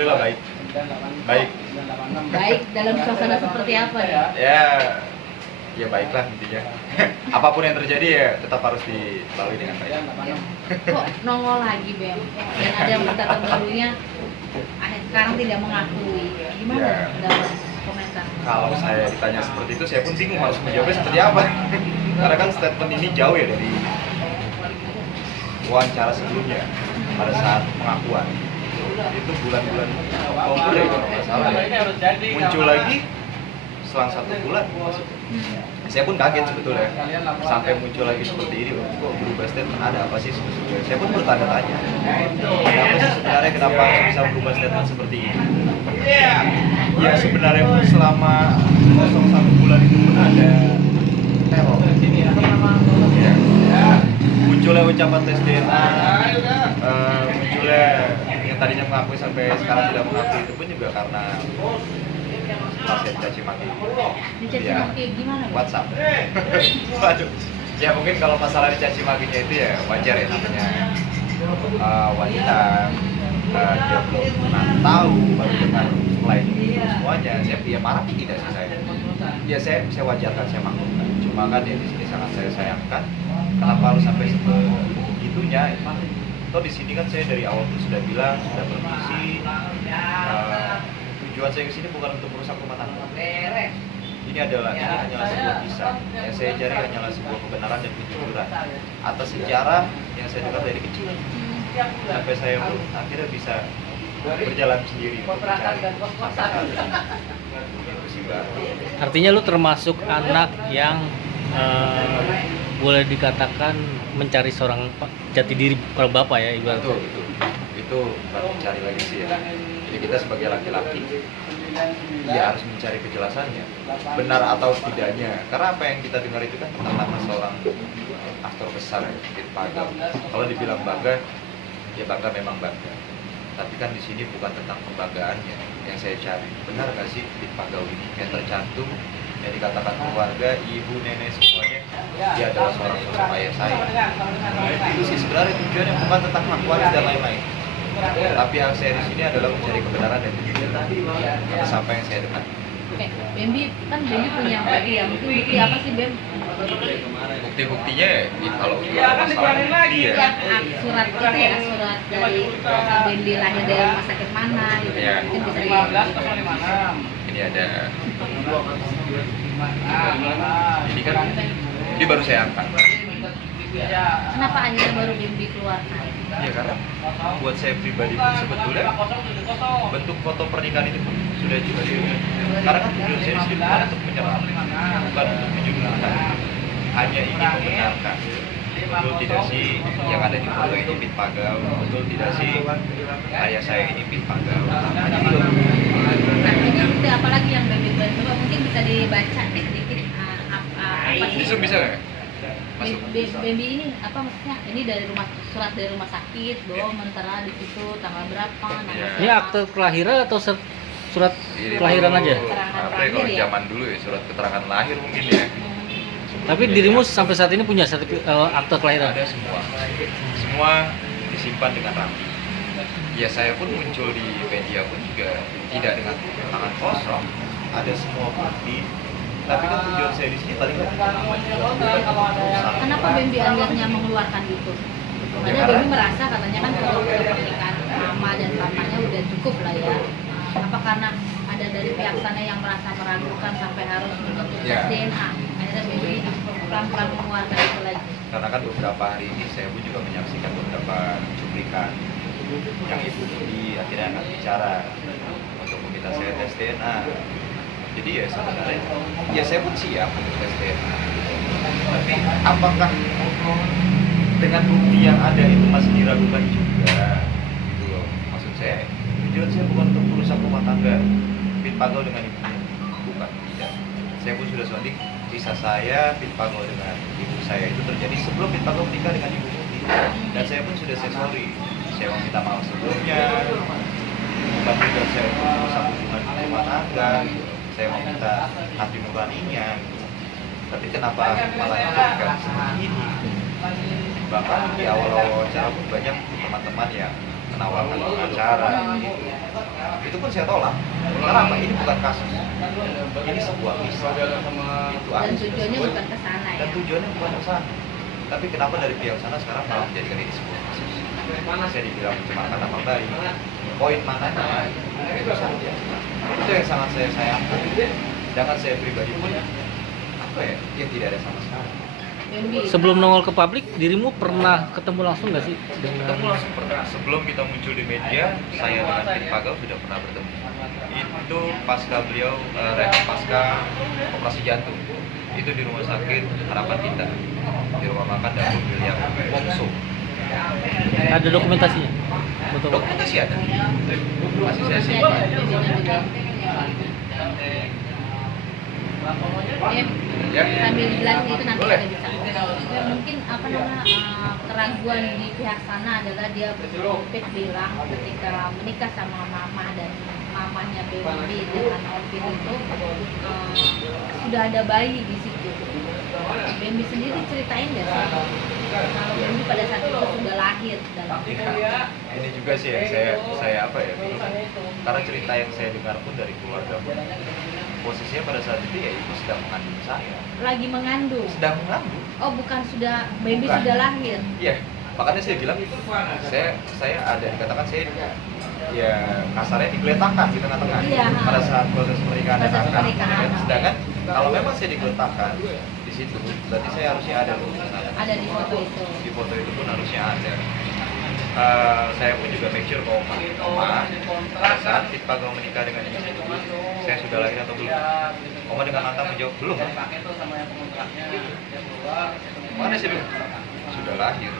Alhamdulillah baik. Baik. Baik dalam suasana seperti apa ya? Ya baiklah intinya. Apapun yang terjadi ya tetap harus dilalui dengan baik. Ya. Kok nongol lagi Bem? Dan ada berita terbarunya sekarang tidak mengakui. Gimana Ya. dalam komentar? Kalau saya ditanya seperti itu, saya pun bingung harus menjawabnya seperti apa. Karena kan statement ini jauh ya dari wawancara sebelumnya pada saat pengakuan. Itu bulan-bulan Oktober ya kalau nggak salah ya. Muncul lagi selang 1 bulan. Saya pun kaget sebetulnya sampai muncul lagi seperti ini loh. Kok berubah statement, ada apa sih sebetulnya? Saya pun bertanya-tanya. Kenapa sih sebenarnya kenapa bisa berubah statement seperti ini? Ya sebenarnya pun selama 1 bulan itu pun ada teror. Ya. Munculnya ucapan tes DNA, munculnya yang tadinya mengakui sampai sekarang tidak mengakui itu pun juga karena pasien caci maki. Dicaci Ya, maki gimana Bem? WhatsApp. Waduh. Ya mungkin kalau masalah dicaci makinya itu ya wajar ya namanya wanita dia belum pernah tahu baru dengar setelah itu semuanya. Saya marah tidak sih saya. Ya saya wajarkan, saya maklumkan. Cuma kan ya di sini sangat saya sayangkan. Kenapa harus sampai sebegitunya? Toh di sini kan saya dari awal tuh sudah bilang, sudah bermisi. Tujuan saya ke sini bukan untuk merusak rumah tangga. Ini hanyalah sebuah kisah. Yang saya cari hanyalah sebuah kebenaran dan kejujuran atas sejarah yang saya dengar dari kecil. Sampai saya pun akhirnya bisa berjalan sendiri untuk mencari. Itu sih, Mbak. Artinya lu termasuk anak yang boleh dikatakan mencari seorang jati diri kalau bapak ya ibaratnya. Itu bukan mencari lagi sih ya. Jadi kita sebagai laki-laki ya harus mencari kejelasannya, benar atau tidaknya. Karena apa yang kita dengar itu kan tentang nama seorang aktor besar ya, Dit Pagau. Kalau dibilang bangga, ya bangga memang bangga. Tapi kan di sini bukan tentang kebanggaannya yang saya cari. Benar nggak sih Dit Pagau ini yang tercantum, yang dikatakan keluarga, ibu, nenek semuanya, dia adalah seorang sosok ayah saya. Itu sih sebenarnya tujuannya bukan tentang aktualis dan lain-lain. Tapi yang saya di sini adalah mencari kebenaran dan kejujuran atas apa yang saya dengar. Oke, Bembi punya bukti ya. Mungkin bukti apa sih Bem? Bukti-buktinya ya kalau masalah bukti ya. Surat itu ya, surat dari Bembi lahir dari rumah sakit mana gitu. Ya. Mungkin bisa di Ini ada. Ini kan ini baru saya angkat. Kenapa akhirnya baru Bembi keluarkan? Ya karena buat saya pribadi pun sebetulnya bentuk foto pernikahan itu pun sudah juga karena kan tujuan saya di sini bukan untuk menyerang, bukan untuk menyudutkan, hanya ingin membenarkan. Betul tidak sih yang ada di foto ini Dit Pagau? Betul tidak sih ayah saya ini Dit Pagau? Hanya itu. Nah, ini bukti apa lagi yang Bembi buat? Coba mungkin bisa dibaca sedikit apa sih? Bisa nggak? Bembi ini apa maksudnya? Ini dari surat dari rumah sakit, bahwa mentera di situ tanggal berapa, nama Ya. Ini akte kelahiran atau surat Ini kelahiran tuh, aja? apa ya, kalau zaman dulu ya surat keterangan lahir mungkin ya. Tapi dirimu sampai saat ini punya akte kelahiran? Ada semua disimpan dengan rapi. Ya saya pun muncul di media pun juga tidak dengan tangan kosong. Ada semua bukti. Tapi kan tujuan saya di sini paling nggak Kenapa Bembi akhirnya mengeluarkan itu? Karena Bembi merasa katanya kan kalau pernikahan mama dan papanya udah cukup lah ya. Apa karena ada dari pihak sana yang merasa meragukan sampai harus menuntut tes DNA? Akhirnya Bembi pelan-pelan mengeluarkan itu lagi. karena kan beberapa hari ini saya pun juga menyaksikan beberapa cuplikan yang ibu Budi akhirnya akan bicara untuk meminta saya tes DNA. Jadi ya sebenarnya ya saya pun siap untuk tes DNA. Tapi apakah dengan bukti yang ada itu masih diragukan juga? Gitu loh. Maksud saya tujuan saya bukan untuk merusak rumah tangga Dit Pagau dengan ibunya, bukan, tidak. Saya pun sudah sonding kisah saya Dit Pagau dengan ibu saya itu terjadi sebelum Dit Pagau menikah dengan ibu Budi. Dan saya pun sudah sorry. Saya mau minta maaf sebelumnya. Bukan tujuan saya untuk merusak hubungan rumah tangga. Saya mau minta hati nuraninya. Tapi kenapa malah dijadikan seperti ini? Bahkan di awal-awal wawancara pun banyak teman-teman yang menawarkan pengacara gitu. Itu pun saya tolak. Karena apa? Ini bukan kasus, ini sebuah kisah. Itu Dan aja. tujuannya bukan ke sana ya. Dan tujuannya bukan ke sana. Tapi kenapa dari pihak sana sekarang malah menjadikan ini sebuah kasus? Saya dibilang mencemarkan nama baik. Poin mananya? Itu saja. Itu yang sangat saya sayangkan. Sedangkan saya pribadi pun apa ya? Yang tidak ada sama sekali. Bambi, Sebelum nongol ke publik, dirimu pernah ketemu langsung nggak sih Ketemu dengan langsung pernah. Sebelum kita muncul di media, saya dengan Kit Pagau sudah pernah bertemu. Itu pasca beliau pasca operasi jantung. Itu di rumah sakit Harapan Kita, di rumah makan Dapur William Wongso. ada dokumentasinya? Betul. Dokumentasi ada. Masih saya simpan. Ya, sambil dijelasin itu nanti Boleh. kita bisa. Ya, mungkin apa namanya keraguan di pihak sana adalah dia Opik bilang ketika menikah sama mama dan mamanya Bambi dengan Opik itu sudah ada bayi di situ. Bambi sendiri ceritain nggak sih kalau Bambi pada saat itu sudah lahir dan Ya, ini juga sih yang saya apa ya? Karena cerita yang saya dengar pun dari keluarga pun, posisinya pada saat itu ya ibu sedang mengandung saya, lagi mengandung. sedang mengandung. Oh bukan sudah Bambi Bukan. sudah lahir. Iya, makanya saya bilang saya ada dikatakan saya ya kasarnya digeletakkan di tengah-tengah Iya. pada saat proses pernikahan dan Proses akad. pernikahan. Sedangkan kalau memang saya digeletakkan di situ, berarti saya harusnya ada di sana. Ada di foto itu. Di foto itu pun harusnya ada. Saya pun juga make sure ke Oma pada saat Kit Pagau menikah dengan ibu, saya sudah lahir atau belum. Oma dengan lantang menjawab belum. Mana sih belum? Sudah lahir.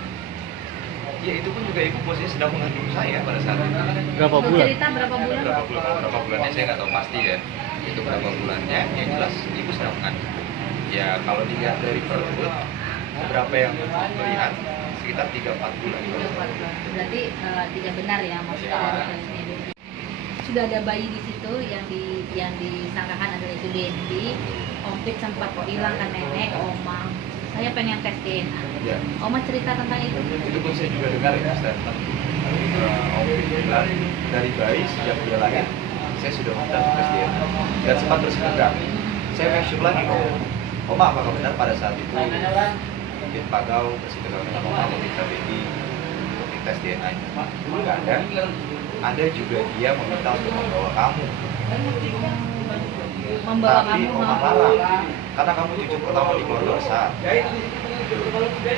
Ya itu pun juga ibu posisi sedang mengandung saya pada saat itu. Berapa Mau bulan? cerita berapa bulan? Berapa bulannya saya nggak tahu pasti ya. Itu berapa bulannya? Yang jelas ibu sedang mengandung. Ya kalau dilihat dari perut, berapa yang melihat sekitar 3-4 bulan. Berarti tidak benar ya maksudnya dari ini. Sudah ada bayi di situ yang disangkakan adalah itu Dendi. Opik sempat bilang ke nenek, Oma, saya pengen tes DNA. Ya. Oma cerita tentang itu. Itu pun saya juga dengar ya statement Opik bilang dari bayi sejak dia lahir saya sudah minta tes DNA dan sempat bersikegang. Saya make sure lagi Oma apakah benar pada saat itu Kit Pagau bersikegang dengan Oma meminta baby untuk tes DNA nya? Nggak ada. Ada juga dia meminta untuk membawa kamu. Membawa Tapi kamu Oma larang karena kamu cucu pertama di keluarga besar.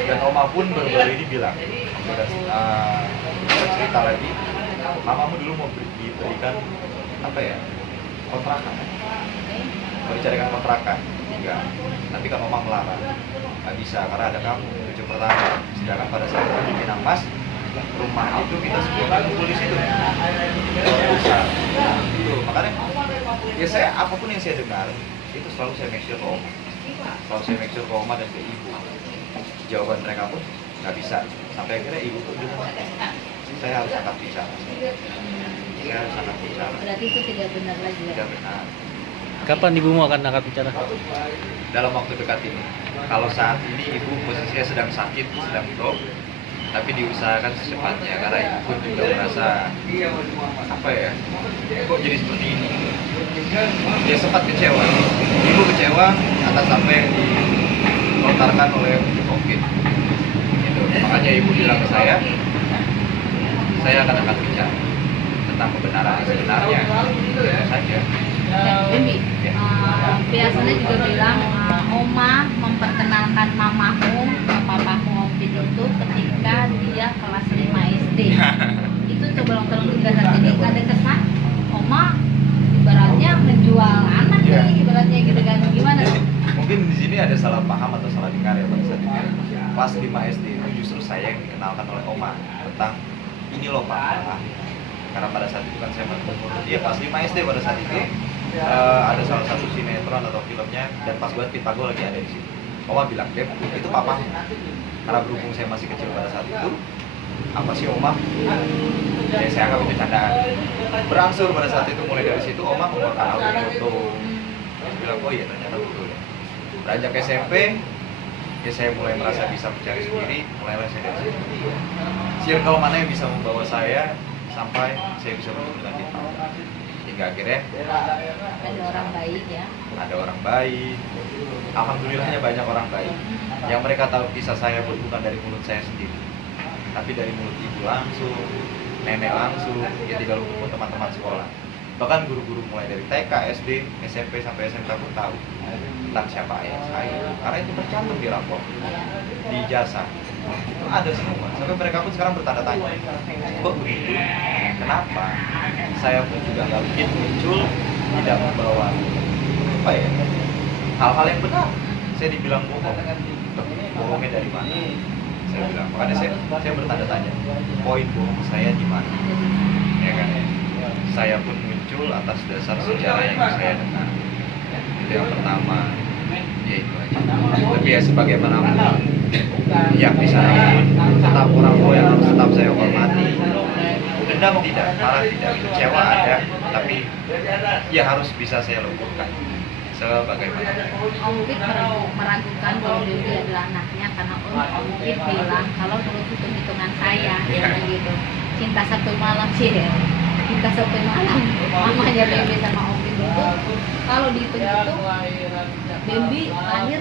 Dan Oma pun baru-baru ini bilang, cerita lagi, mamamu dulu mau diberikan apa ya, kontrakan, mau dicarikan kontrakan, enggak. Tapi kan Oma melarang, nggak bisa karena ada kamu cucu pertama. Sedangkan pada saat itu di Pinang Mas, rumah itu kita semua kan kumpul di situ. Bisa, itu makanya ya saya apapun yang saya dengar itu selalu saya make sure ke Oma, selalu saya make sure ke Oma dan ke ibu. Jawaban mereka pun nggak bisa. Sampai akhirnya ibu pun bilang, saya harus angkat bicara. Saya harus angkat bicara. Berarti itu tidak benar lagi ya. Tidak benar. Kapan ibumu akan angkat bicara? Dalam waktu dekat ini. Kalau saat ini ibu posisinya sedang sakit, sedang drop, tapi diusahakan secepatnya karena ibu pun juga merasa apa ya, kok jadi seperti ini. Dia sempat kecewa. Ibu kecewa atas apa yang dilontarkan oleh Opik. Gitu. Makanya ibu bilang ke saya akan angkat bicara tentang kebenaran yang sebenarnya. Itu saja. Bambi, biasanya juga bilang Oma memperkenalkan mamamu ke papamu Opik itu ketika dia kelas 5 SD. Itu tolong dijelaskan. Jadi ada kesan Oma ibaratnya menjual anak Iya. nih, ibaratnya gitu kan. Gimana tuh? Mungkin di sini ada salah paham atau salah dengar ya pada saat itu. Kelas 5 SD itu justru saya yang dikenalkan oleh Oma tentang ini loh Pak. Karena pada saat itu kan saya dia kelas 5 SD pada saat itu ada salah satu sinetron atau filmnya dan pas buat Kit Pagau lagi ada di situ. Oma bilang, "Dep, itu papa." Karena berhubung saya masih kecil pada saat itu, apa sih Oma? Ya saya anggap itu candaan. Berangsur pada saat itu mulai dari situ Oma mengeluarkan album foto. Dia bilang, "Oh iya ternyata betul ya." Beranjak SMP, ya saya mulai merasa bisa mencari sendiri, mulailah saya dari situ. Circle mana yang bisa membawa saya sampai saya bisa bertemu dengan dia. Hingga akhirnya Ada orang baik ya. ada orang baik, alhamdulillahnya banyak orang baik yang mereka tahu kisah saya bukan dari mulut saya sendiri, tapi dari mulut ibu langsung, nenek langsung, ya tidak lupa pun teman-teman sekolah, bahkan guru-guru mulai dari TK, SD, SMP sampai SMK pun tahu tentang siapa ayah saya, karena itu tercantum di rapor, di jasa, itu ada semua. Sampai mereka pun sekarang bertanda tanya, kok begitu? Kenapa? Saya pun juga nggak mungkin muncul tidak membawa apa ya, hal-hal yang benar. Saya dibilang bohong, bohongnya dari mana? Saya bilang, makanya saya bertanda tanya, poin bohong saya di mana? Ya kan? Saya pun muncul atas dasar sejarah yang saya dengar. Itu yang pertama, ya itu aja. Tapi ya sebagaimanapun, ya di sana pun tetap orang tua yang harus tetap saya hormati. Dendam tidak, marah tidak, kecewa ada, tapi ya harus bisa saya lumpuhkan sebagaimana. Om Pit meragukan kalau Dewi adalah anaknya karena Om Pit bilang kalau menurut hitung-hitungan saya ya gitu. Cinta satu malam sih ya. Cinta satu malam. Mamanya Dewi sama Om Pit itu kalau dihitung itu Dewi lahir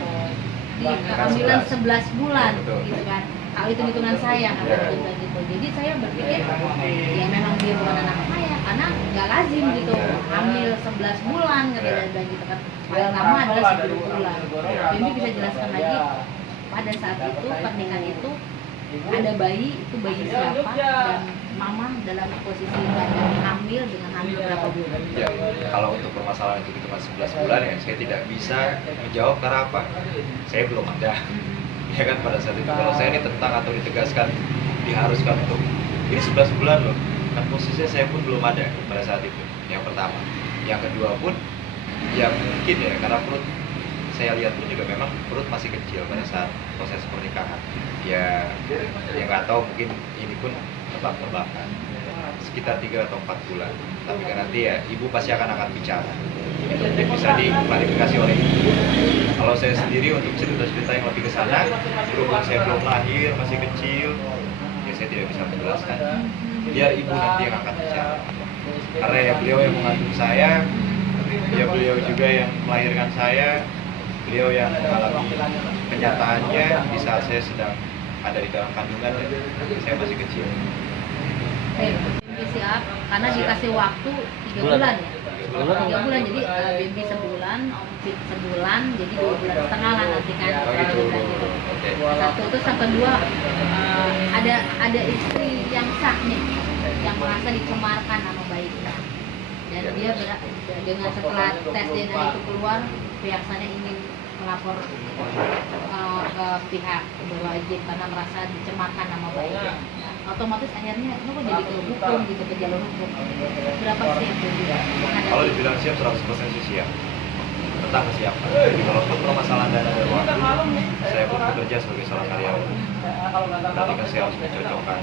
di kehamilan 11 bulan gitu kan. Kalau hitung-hitungan saya kata dia gitu. Jadi saya berpikir ya memang dia bukan anak saya karena nggak lazim gitu hamil 11 bulan kata dia gitu kan. Paling lama adalah 10 bulan. Jadi bisa jelaskan lagi pada saat itu pernikahan itu ada bayi, itu bayi siapa dan mama dalam posisi hamil dengan hamil berapa bulan? Ya, kalau untuk permasalahan itu cuma 11 bulan ya saya tidak bisa menjawab karena apa? Saya belum ada. Ya kan pada saat itu kalau saya ini tentang atau ditegaskan diharuskan untuk ini 11 bulan loh, kan posisinya saya pun belum ada pada saat itu. Yang pertama, yang kedua pun ya mungkin ya karena perut saya lihat pun juga memang perut masih kecil pada saat proses pernikahan. Ya nggak tahu mungkin ini pun tebak-tebakan sekitar 3 atau 4 bulan. Tapi kan nanti ya ibu pasti akan bicara. Itu mungkin bisa diklarifikasi oleh ibu. Kalau saya sendiri untuk cerita-cerita yang lebih ke sana, berhubung saya belum lahir, masih kecil, ya saya tidak bisa menjelaskan. Biar ibu nanti yang akan bicara. Karena ya beliau yang mengandung saya, ya beliau juga yang melahirkan saya, beliau yang mengalami kenyataannya di saat saya sedang ada di dalam kandungan dan saya masih kecil. Siap, karena dikasih waktu 3 bulan ya. 3 bulan jadi baby sebulan, Om Pit sebulan, jadi 2 bulan setengah lah nanti kan. Oh gitu. Satu terus yang kedua ada istri yang sah nih, yang merasa dicemarkan nama baiknya. Dan dia dengan setelah tes DNA itu keluar, pihak sana ingin melapor ke pihak berwajib karena merasa dicemarkan nama baiknya. Otomatis akhirnya itu kok jadi ke hukum gitu, ke jalur hukum. Berapa siap Kalau dibilang siap 100% sih siap tentang kesiapan. Jadi kalau pun permasalahan dana dari waktu, saya pun bekerja sebagai seorang karyawan. Ketika saya harus mencocokkan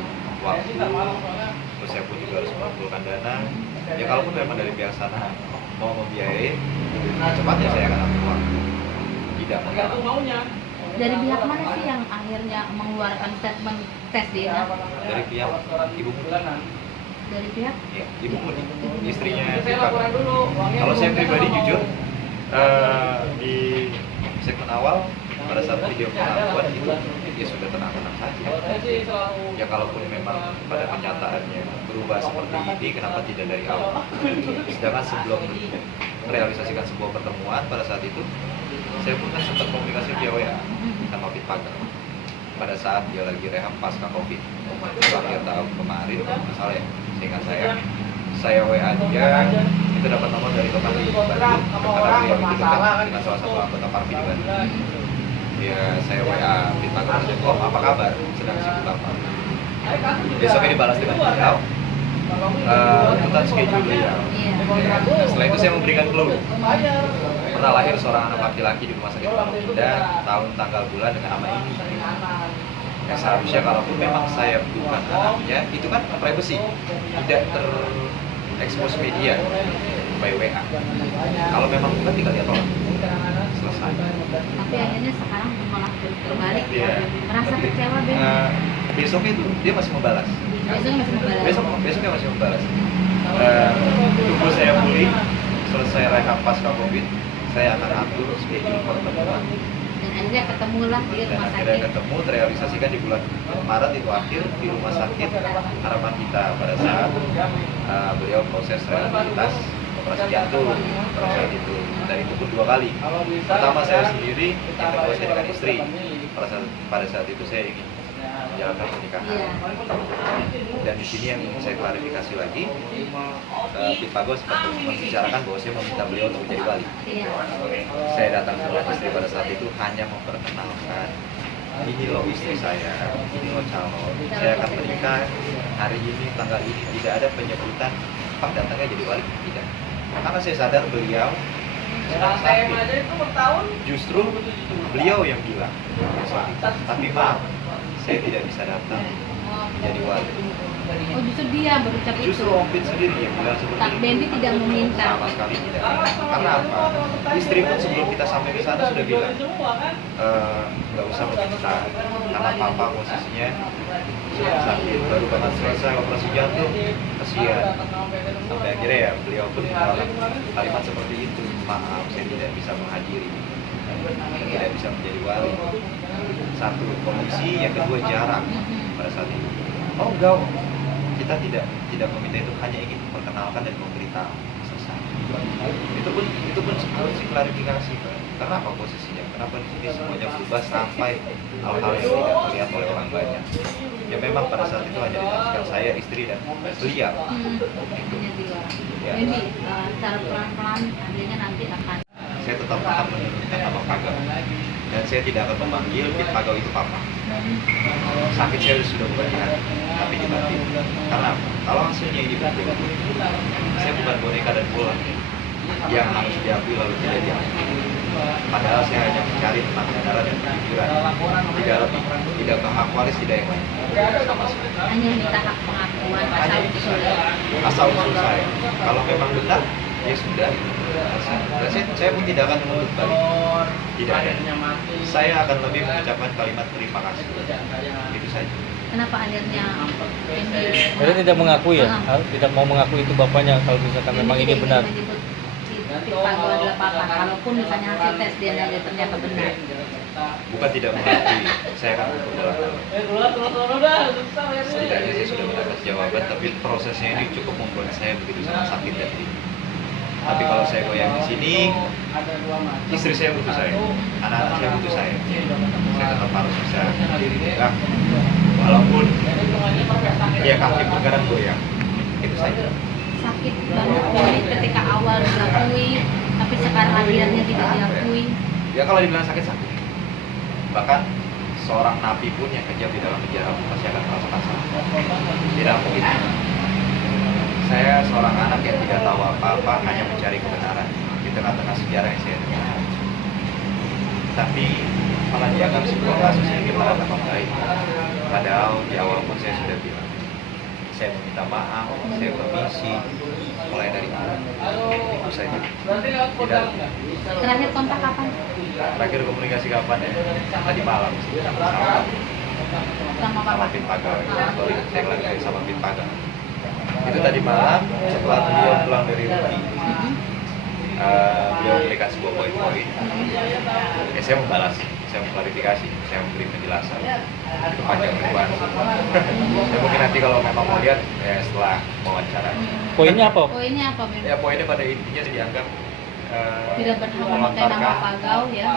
waktu, terus saya pun juga harus mengumpulkan dana. Ya kalaupun memang dari pihak sana mau membiayai, cepatnya saya akan ambil uang. Tidak menghalang. Dari pihak mana sih yang akhirnya mengeluarkan statement tes DNA? Dari pihak ibu Murni. Dari pihak? Ya, ibu Murni, istrinya Pak. Kalau saya pribadi jujur, di segmen awal pada saat video pengakuan itu ya sudah tenang-tenang saja. Ya kalaupun memang pada kenyataannya berubah seperti ini, kenapa tidak dari awal? Sedangkan sebelum merealisasikan sebuah pertemuan pada saat itu, saya pun kan sempat komunikasi via WA sama Pit Pagar pada saat dia lagi rehab pasca COVID akhir tahun kemarin, masalah ya, seingat saya WA dia, itu dapat nomor dari teman di Bandung karena beliau itu dekat dengan salah satu anggota Parvi di Bandung. Ya saya WA Pit Pagar, apa kabar, sedang sibuk apa? Besoknya dibalas dengan beliau tentang schedule beliau. Nah, setelah itu saya memberikan clue. Pernah lahir seorang anak laki-laki di rumah sakit Pondok Indah, tahun, tanggal, bulan dengan nama ini. Ya seharusnya kalaupun memang saya bukan anaknya, itu kan privacy, tidak terekspos media by WA. Kalau memang bukan tinggal lihat orang, selesai. Tapi akhirnya sekarang malah berbalik, Yeah. merasa kecewa Ben. besok itu dia masih membalas. Besoknya masih membalas. Tunggu saya pulih, selesai rehab pasca COVID, saya akan atur schedule pertemuan. Dan akhirnya ketemulah di Dan rumah akhirnya sakit. ketemu, terrealisasikan di bulan Maret itu akhir di rumah sakit Harapan Kita pada saat beliau proses rehabilitas operasi jantung pada saat itu. Dan itu pun 2 kali. Pertama saya sendiri, yang kedua saya dengan istri. Pada saat itu saya ingin menjalankan pernikahan. Iya. Dan di sini yang ingin saya klarifikasi lagi, Pit Pago sempat membicarakan bahwa saya meminta beliau untuk menjadi wali. Iya. Saya datang ke rumah istri pada saat itu hanya memperkenalkan, ini loh istri saya, ini loh calon, saya akan menikah hari ini, tanggal ini. Tidak ada penyebutan Pak datangnya jadi wali, tidak. Karena saya sadar beliau sedang sakit. Justru beliau yang bilang, tapi maaf, saya tidak bisa datang menjadi wali. Oh, justru dia berucap itu. Justru Om Pit sendiri yang bilang seperti Kak itu. Dendi tidak meminta. Sama sekali tidak. Karena apa? Istri pun sebelum kita sampai ke sana sudah bilang, nggak usah meminta, karena papa posisinya sedang sakit, baru banget selesai operasi jantung, kasihan. Sampai akhirnya ya beliau pun mengeluarkan kalimat seperti itu, maaf saya tidak bisa menghadiri, saya tidak bisa menjadi wali. Satu, kondisi, yang kedua jarak pada saat itu. Oh enggak, kita tidak meminta itu, hanya ingin memperkenalkan dan memberitahu, selesai. Itu pun harus diklarifikasi, Pak. Karena apa posisinya? Kenapa di sini semuanya berubah sampai hal-hal yang tidak terlihat oleh orang banyak? Ya memang pada saat itu hanya disaksikan saya, istri dan beliau. Hanya di luar. Ya. Dendi, secara pelan-pelan akhirnya nanti akan. Saya tetap akan menurunkan nama Pagau, dan saya tidak akan memanggil Pit Pagau itu papa. Sakit saya sudah bukan di hati, tapi di batin. Karena apa? Kalau hasilnya ini betul, saya bukan boneka dan bola yang harus diakui lalu tidak diakui. Padahal saya hanya mencari tentang kebenaran dan kejujuran. Tidak ke hak waris, tidak yang lain. Sama sekali. Hanya minta hak pengakuan asal usul. Asal usul saya. Kalau memang benar, ya sudah. Dan saya pun tidak akan menuntut balik. Tidak ada. Saya akan lebih mengucapkan kalimat terima kasih. Itu saja. Kenapa akhirnya Dendi? Dia tidak mengakui ya, Ah. tidak mau mengakui itu bapaknya kalau misalkan Dendi memang ini tidak benar. ingin menyebut si Pit Pago adalah papa, kalaupun misalnya hasil tes DNA ternyata benar. Bukan tidak mengakui, saya akan ukur dalam dalam. Setidaknya saya sudah mendapat jawaban, tapi prosesnya ini cukup membuat saya begitu sangat sakit dan ini. Tapi kalau saya goyang di sini, istri saya butuh saya, anak-anak saya butuh saya. Saya tetap harus bisa dipegang, walaupun ya kaki bergerak goyang. Itu saja. Sakit banget Dendi ketika awal diakui, tapi sekarang akhirnya tidak diakui. Ya kalau dibilang sakit sakit. Bahkan seorang napi pun yang kejam di dalam penjara pasti akan merasakan sakit. Tidak mungkin. Saya seorang anak yang tidak tahu apa-apa, hanya mencari kebenaran di tengah-tengah sejarah yang saya dengar. Tapi malah dianggap sebuah kasus yang gimana tambah baik. Padahal di awal pun saya sudah bilang, saya meminta maaf, saya permisi, mulai dari awal. Itu saja. Tidak. Terakhir kontak kapan? Terakhir komunikasi kapan ya? Tadi malam sih, sama Sama papa. Pit Pago. Sorry, saya lagi sama Pit Pago. Itu tadi malam setelah beliau pulang dari Ruki, beliau memberikan sebuah poin-poin. Ya saya membalas, saya mengklarifikasi, saya memberi penjelasan. Itu panjang lebar. Ya mungkin nanti kalau memang mau lihat ya setelah wawancara. Poinnya apa? Poinnya apa, Bim? Ya poinnya pada intinya dianggap Tidak berhak memakai nama Pagau ya.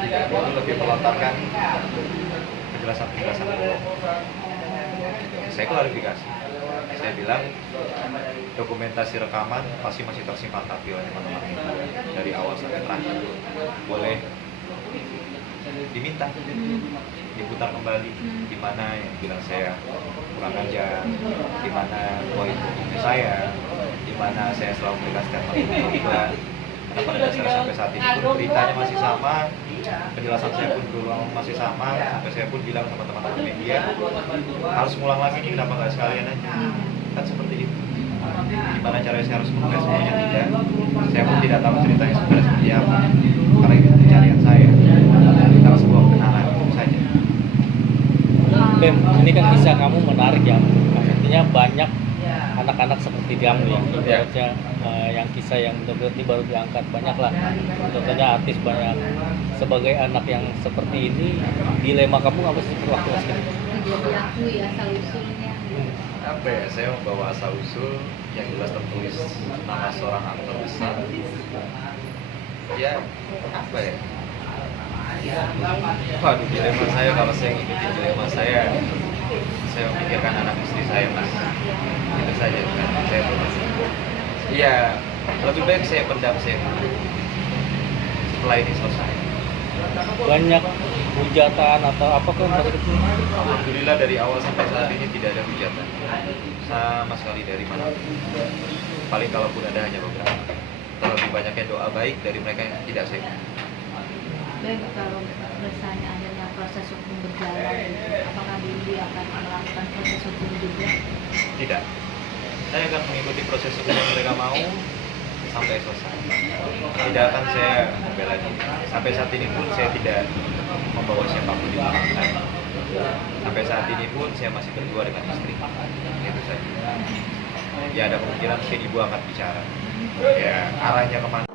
tidak, itu lebih melontarkan penjelasan-penjelasan dulu. Saya klarifikasi. Saya bilang dokumentasi rekaman pasti masih tersimpan tapi oleh teman-teman dari awal sampai terakhir. Boleh diminta diputar kembali di mana yang bilang saya kurang ajar, di mana poin hukumnya saya, di mana saya selalu memberikan statement berubah. Karena pada dasarnya sampai saat ini pun beritanya masih sama, penjelasan saya pun berulang masih sama, sampai saya pun bilang sama teman-teman media harus ngulang lagi nih, kenapa nggak sekalian aja, kan seperti itu. Gimana caranya saya harus menulis semuanya, tidak, saya pun tidak tahu ceritanya sebenarnya seperti apa, karena itu pencarian saya, karena sebuah kebenaran itu saja. Bem, ini kan kisah kamu menarik ya. Artinya banyak anak-anak seperti kamu ya. Ibaratnya yang kisah yang benar-benar ini baru diangkat banyak lah. Contohnya artis banyak. Sebagai anak yang seperti ini, dilema kamu apa sih waktu SD? Tidak diakui asal usulnya. Apa ya, saya membawa asal usul yang jelas tertulis nama seorang aktor besar. Ya, apa ya? Waduh, dilema saya kalau saya ngikutin dilema saya memikirkan anak istri saya, Mas. Itu saja kan. Saya iya, lebih baik saya pendam saya setelah ini selesai. Banyak hujatan atau apa kan maksudnya? Alhamdulillah dari awal sampai saat ini tidak ada hujatan sama sekali dari mana. Paling kalaupun ada hanya beberapa. Terlebih banyaknya doa baik dari mereka yang tidak saya. Baik, kalau misalnya adanya proses hukum berjalan, apakah Bibi akan melakukan proses hukum juga? Tidak. Saya akan mengikuti proses hukum yang mereka mau sampai selesai. Tidak akan saya membela diri. Sampai saat ini pun saya tidak membawa siapapun di belakang saya. Sampai saat ini pun saya masih berdua dengan istri. Itu saja. Ya ada kemungkinan mungkin ibu akan bicara. Ya arahnya kemana?